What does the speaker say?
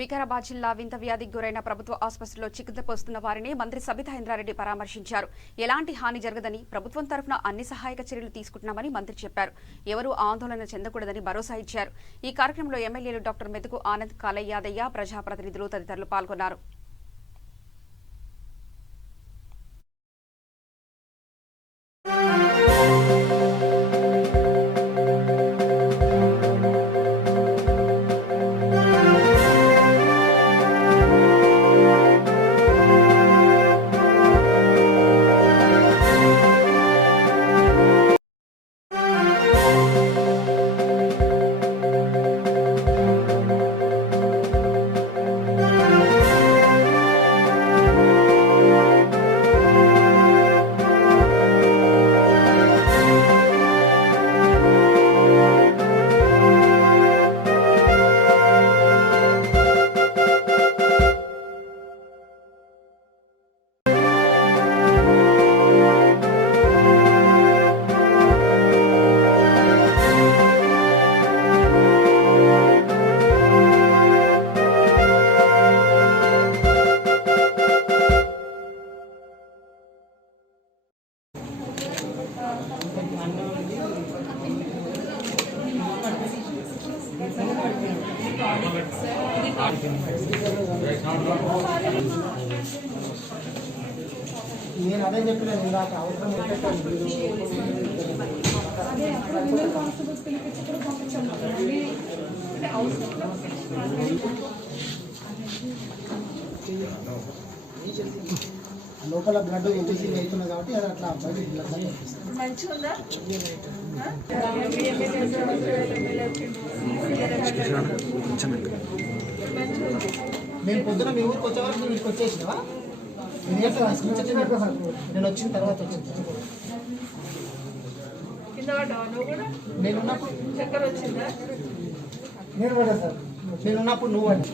వికారాబాద్ జిల్లా వింత వ్యాధికి గురైన ప్రభుత్వ ఆసుపత్రిలో చికిత్స పొందుతున్న వారిని మంత్రి సబితా ఇంద్రారెడ్డి పరామర్శించారు. ఎలాంటి హాని జరగదని ప్రభుత్వం తరఫున అన్ని సహాయక చర్యలు తీసుకుంటున్నామని మంత్రి చెప్పారు. ఎవరూ ఆందోళన చెందకూడదని భరోసా ఇచ్చారు. ఈ కార్యక్రమంలో ఎమ్మెల్యేలు డాక్టర్ మెతుకు ఆనంద్, కాలయ్య యాదయ్య, ప్రజాప్రతినిధులు తదితరులు పాల్గొన్నారు. నేను అదే చెప్పలేదు ఇందాక అవసరం లోపల బ్లడ్ ఎంపీసీ అవుతుంది కాబట్టి అది అట్లా అబ్బాయి మేము పొద్దున మీ ఊరికి వచ్చే వరకు మీకు వచ్చేసినావా? నేను వచ్చిన తర్వాత వచ్చింది. నేనున్నప్పుడు నేను పడా సార్, నేనున్నప్పుడు నువ్వు అంటే